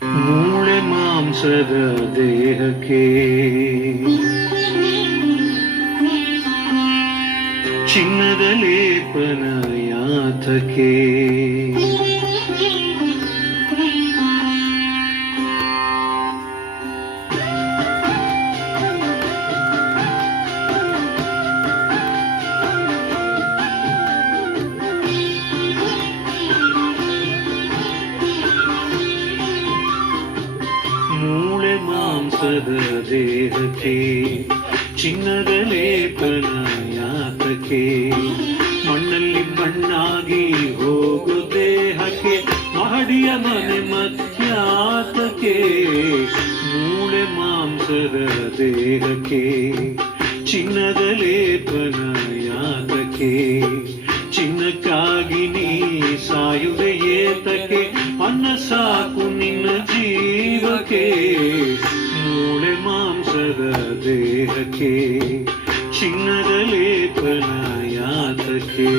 ಮೂಳೆ ಮಾಂಸದ ದೇಹಕ್ಕೆ ಚಿನ್ನದ ಲೇಪನ ಯಾತಕ್ಕೆ ಮೂಳೆ ಮಾಂಸದ ದೇಹಕ್ಕೆ ಚಿನ್ನದ ಲೇಪನ ಯಾತಕ್ಕೆ ಮಣ್ಣಲ್ಲಿ ಮಣ್ಣಾಗಿ ಹೋಗು ದೇಹಕ್ಕೆ ಮಹಡಿಯ ಮನೆ ಮತ್ಯಾತಕ್ಕೆ ಮೂಳೆ ಮಾಂಸದ ದೇಹಕ್ಕೆ ಚಿನ್ನದ ಲೇಪನ ಯಾತಕ್ಕೆ ಚಿನ್ನಕ್ಕಾಗಿ ನೀ ಸಾಯುವೆ ಏತಕ್ಕೆ ಅನ್ನ ಸಾಕು ನಿನ್ನ ಜೀವಕ್ಕೆ ಮೂಳೆ ಮಾಂಸದ ದೇಹಕ್ಕೆ ಚಿನ್ನದ ಲೇಪನ ಯಾತಕ್ಕೆ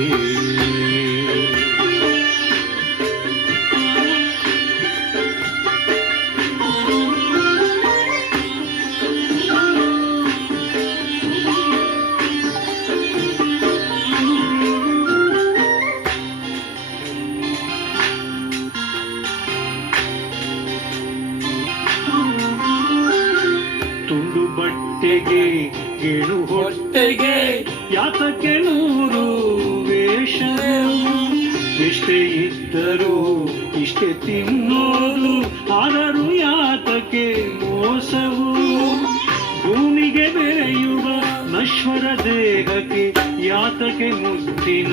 ತುಂಡು ಬಟ್ಟೆಗೆ ಗೆಣು ಹೊಟ್ಟೆಗೆ ಯಾತಕ್ಕೆ ನೂರು ವೇಷವು ಎಷ್ಟೇ ಇದ್ದರೂ ಇಷ್ಟೇ ತಿನ್ನೋದು ಆದರೂ ಯಾತಕ್ಕೆ ಮೋಸವು ಭೂಮಿಗೆ ಬೆರೆಯುವ ನಶ್ವರ ದೇಹಕ್ಕೆ ಯಾತಕ್ಕೆ ಮುತ್ತಿನ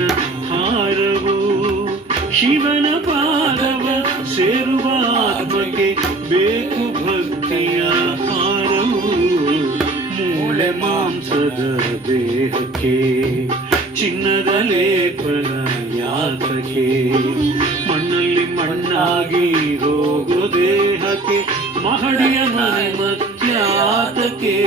ಹಾರವು ಶಿವನ ಪಾದವ ಸೇರುವ ಆತ್ಮಕ್ಕೆ ಬೇಕು ಭಕ್ತಿಯ ಹಾರವು ಮೂಳೆ ಮಾಂಸದ ದೇಹಕ್ಕೆ ಚಿನ್ನದ ಲೇಪನ ಯಾತಕ್ಕೆ ಮಣ್ಣಲ್ಲಿ ಮಣ್ಣಾಗಿ ಹೋಗೋ ದೇಹಕ್ಕೆ ಮಹಡಿಯ ಮನೆ ಮತ್ಯಾತಕ್ಕೆ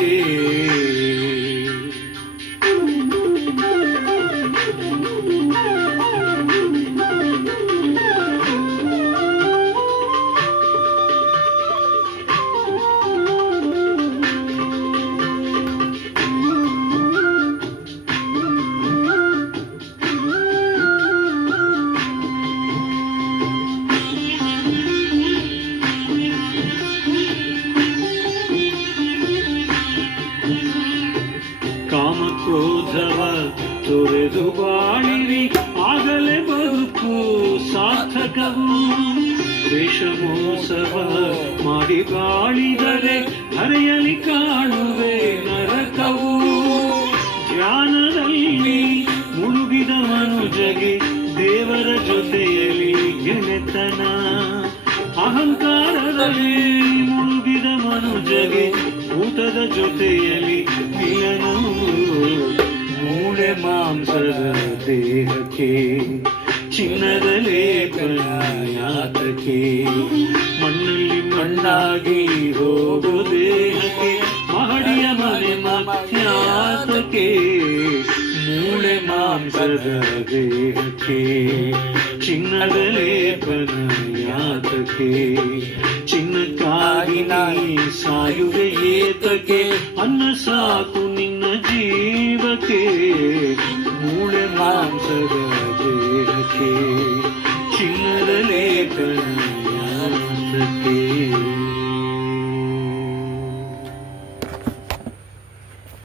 ಕಾಮಕ್ರೋಧವ ತೊರೆದು ಬಾಳಿರಿ ಆಗಲೇ ಬದುಕು ಸಾರ್ಥಕವು ದ್ವೇಷ ಮೋಸವ ಮಾಡಿ ಬಾಳಿದರೆ ಹರೆಯಲಿ ಕಾಣುವೆ ನರಕವು ಧ್ಯಾನದಲ್ಲಿ ಮುಳುಗಿದ ಮನುಜಗೆ ದೇವರ ಜೊತೆಯಲ್ಲಿ ಗೆಳೆತನ ಅಹಂಕಾರದಲ್ಲಿ ಮುಳುಗಿದ ಮನುಜಗೆ ಭೂತದ ಜೊತೆಯಲ್ಲಿ ಮಿಲನವು ಮೂಳೆ ಮಾಂಸದ ದೇಹಕ್ಕೆ ಚಿನ್ನದ ಲೇಪನ ಯಾತಕ್ಕೆ ಮಣ್ಣಲ್ಲಿ ಮಣ್ಣಾಗಿ ಹೋಗೋ ದೇಹಕ್ಕೆ ಮಹಡಿಯ ಮನೆ ಮತ್ಯಾತಕ್ಕೆ ಮೂಳೆ ಮಾಂಸದ ದೇಹಕ್ಕೆ ಚಿನ್ನದ ಲೇಪನ ಯಾತಕ್ಕೆ ಚಿನ್ನಕ್ಕಾಗಿ ನೀ ಸಾಯುವೆ ಏತಕ್ಕೆ ಅನ್ನ ಸಾಕು ನಿನ್ನ ಜೀವಕ್ಕೆ ಮೂಳೆ ಮಾಂಸದ ದೇಹಕ್ಕೆ ಚಿನ್ನದ ಲೇಪನ